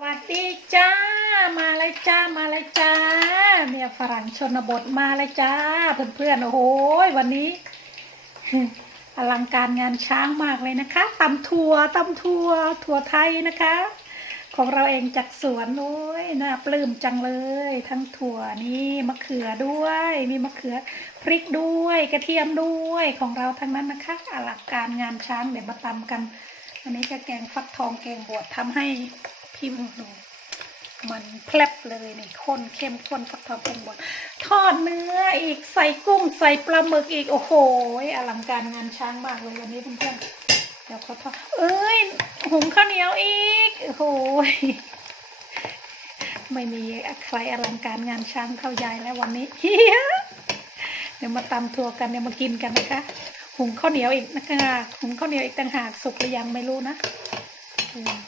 วัสดีจ้า มาเลยจ้า มาเลยจ้า เนี่ยฝรั่งชนบทมาเลยจ้า เพื่อนๆ โอ้โห วันนี้ อลังการงานช้างมากเลยนะคะตำทัวตำทัวทัวไทยนะคะ ของเราเองจากสวนโอ้ยน่าปลื้มจังเลย ทั้งถั่วนี่มะเขือด้วย มีมะเขือพริกด้วยกระเทียมด้วยของเราทั้งนั้นนะคะ อลังการงานช้างเดี๋ยวมาตำกัน อันนี้จะแกงฟักทองแกงบวชทำให้ พิมพ์ดูมันแพลบเลยนี่ข้นเข้มข้นฟักทองแกงบวชทอดเนื้ออีกใส่กุ้งใส่ปลาหมึกอีก โอ้โหอลังการงานช้างมากเลยวันนี้เพื่อนๆเดี๋ยวเขาทอดเอ้ยหุงข้าวเหนียวอีกโอ้โหไม่มีใครอลังการงานช้างเท่ายายแล้ววันนี้เฮียเดี๋ยวมาตำทัวกันเดี๋ยวมากินกันนะคะ หุงข้าวเหนียวอีกนะคะหุงข้าวเหนียวอีกต่างหากสุกหรือยังไม่รู้นะอืม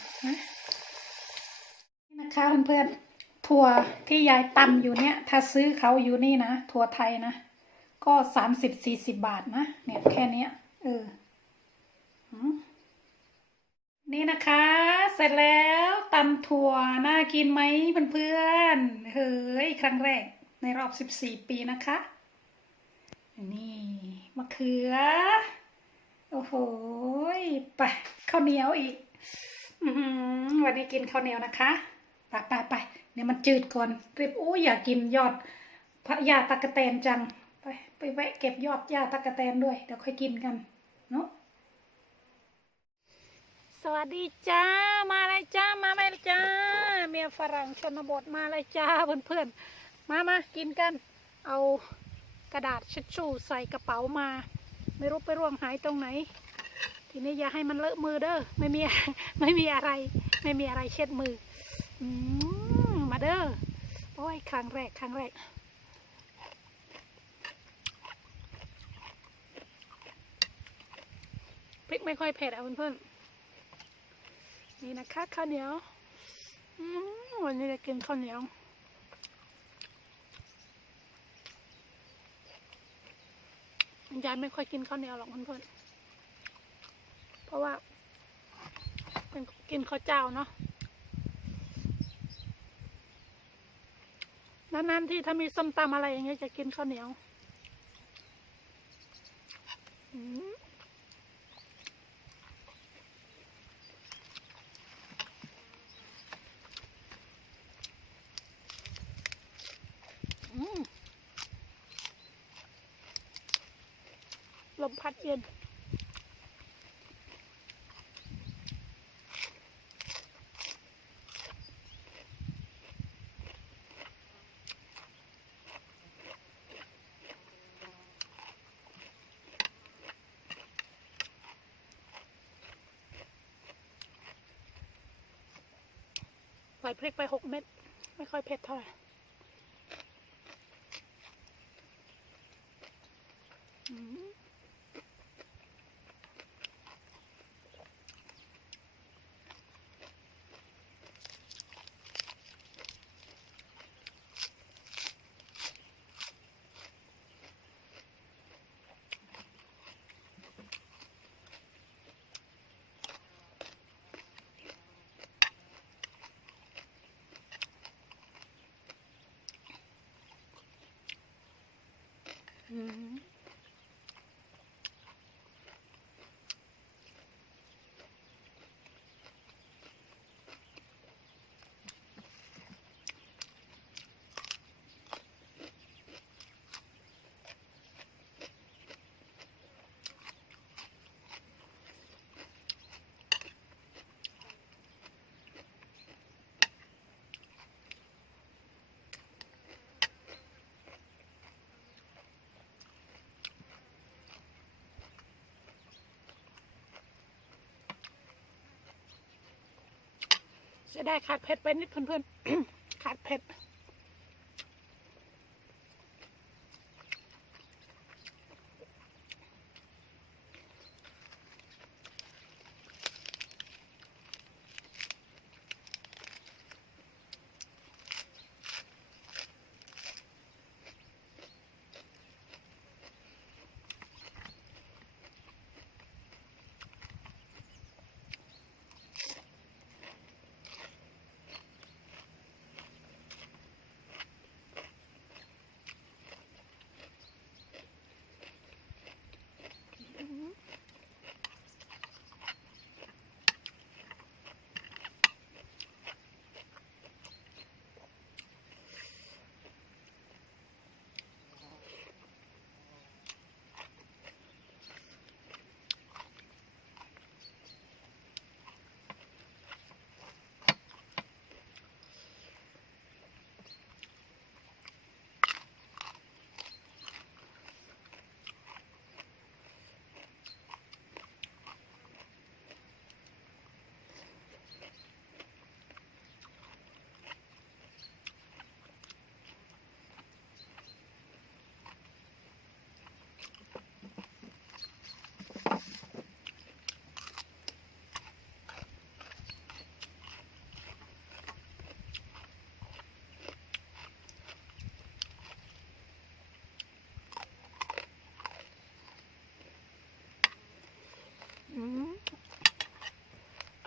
นะนี่นะคะเพื่อนๆถั่วที่ยายตำอยู่เนี่ย ถ้าซื้อเขาอยู่นี่นะถั่วไทยนะ ก็สามสิบสี่สิบบาทนะเนี่ยแค่เนี้ยเอออืมนี่นะคะ เสร็จแล้วตำถั่วน่ากินไหมเพื่อนๆเฮ้ยครั้งแรกในรอบสิบสี่ปีนะคะ นี่มะเขือ โอ้โหไปข้าวเหนียวอีกวันนี้กินข้าวเหนียวนะคะ ไปไปไปเนี่ยมันจืดก่อนรีบอู้อยากกินยอดพระยาตะกะแตนจัง ไปไปแวะเก็บยอดยาตะกะแตนด้วยเดี๋ยวค่อยกินกันเนาะสวัสดีจ้ามาเลยจ้ามาเลยจ้า เมียฝรั่งชนบทมาเลยจ้าเพื่อนๆมามากินกัน เอากระดาษช็ดชู่ใส่กระเป๋ามา ไม่รู้ไปร่วงหายตรงไหน ทีนี้อย่าให้มันเลอะมือเด้อไม่มีไม่มีอะไร ไม่มีอะไรเช็ดมือ มาเด้อ โอ้ยครั้งแรกครั้งแรกพริกไม่ค่อยเผ็ดอะเพื่อนๆนี่นะคะข้าวเหนียวอืมวันนี้จะกินข้าวเหนียวยายไม่ค่อยกินข้าวเหนียวหรอกเพื่อนๆเพราะว่าเป็นกินข้าวเจ้าเนาะ นานๆที่ถ้ามีส้มตำอะไรอย่างเงี้ยจะกินข้าวเหนียวลมพัดเย็น ใส่พริกไปหกเม็ด ไม่ค่อยเผ็ดเท่าไหร่อืม อืม จะได้ขาดเผ็ดไปนิดเพื่อนๆขาดเผ็ด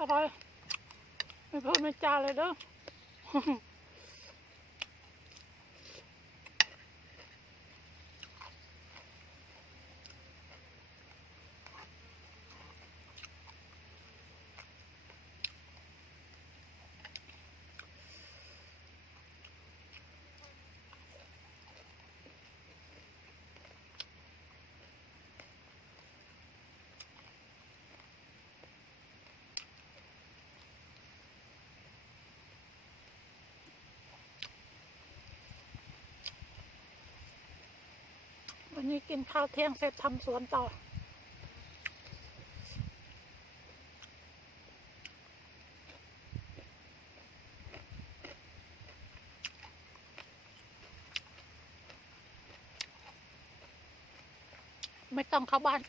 อร่อไม่พูดไม่จาเลยเด้อ นี้กินข้าวเที่ยงเสร็จทำสวนต่อ ไม่ต้องเข้าบ้าน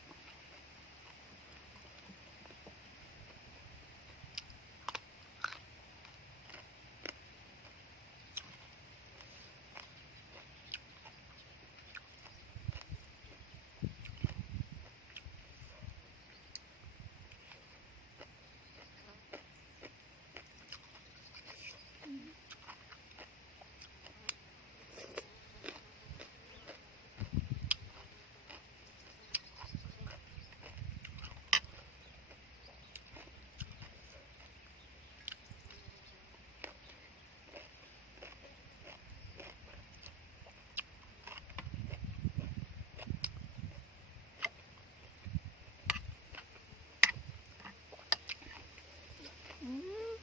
อืม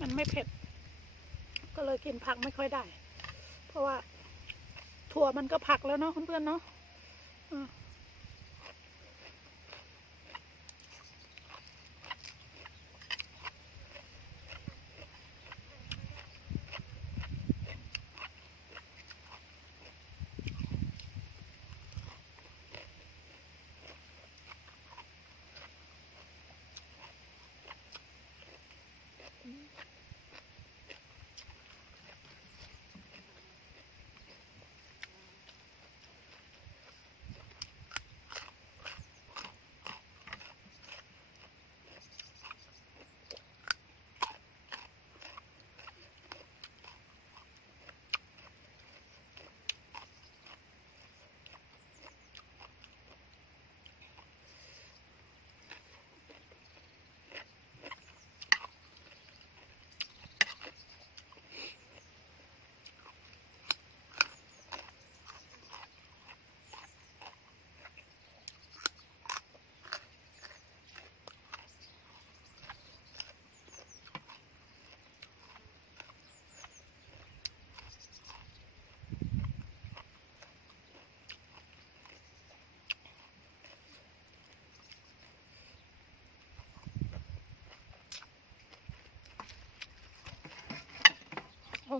มัน ไม่เผ็ด ก็เลยกินผักไม่ค่อยได้ เพราะว่าถั่วมันก็ผักแล้วเนาะเพื่อนๆเนาะ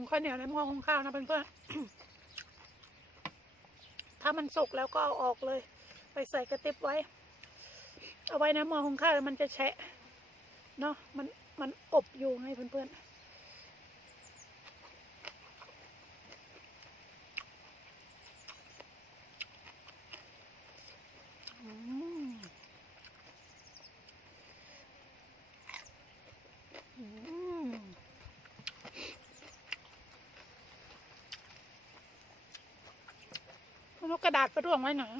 งข้าวเหนียวในหม้อหุงข้าวนะเพื่อนๆถ้ามันสุกแล้วก็เอาออกเลย ไปใส่กระติบไว้ เอาไว้ในหม้อหุงข้าวแล้วมันจะแฉะเนาะมันมันอบอยู่ไงเพื่อนๆอืมอืม คุณเอา กระดาษไปร่วงไว้หน่อย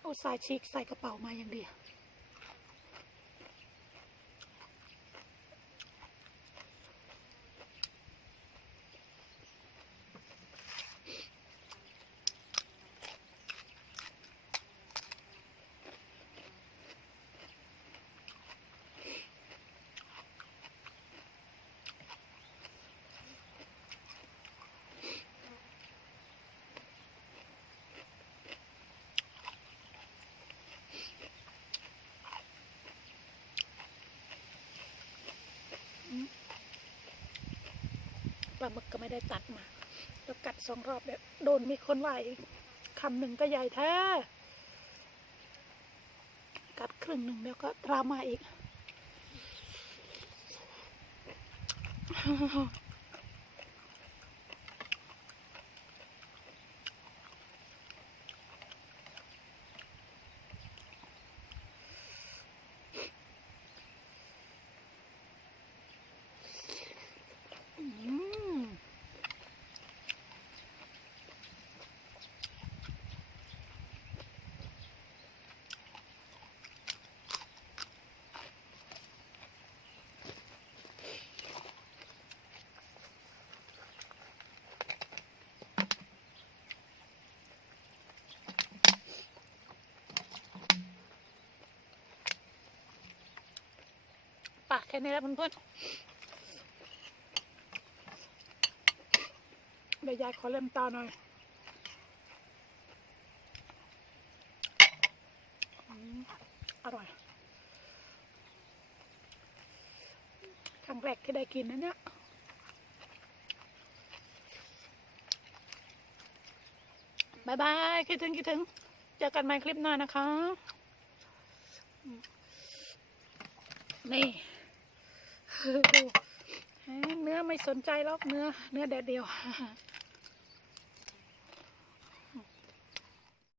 เอาสายฉีกใส่กระเป๋ามาอย่างเดียว ปลาหมึกก็ไม่ได้ตัดมา แล้วกัดสองรอบแบบโดนมีคนไหวคำหนึ่งก็ใหญ่แท้ กัดครึ่งหนึ่งแล้วก็ดรามาอีก ค่นี้แล้วเพื่อนๆเดี๋ยวยายขอเล่มตาหน่อยอร่อย ครั้งแรกที่ได้กินนะเนี่ยบายบาย คิดถึง คิดถึง เจอกันใหม่คลิปหน้านะคะ นี่ เนื้อไม่สนใจหรอกเนื้อ เนื้อแดดเดียว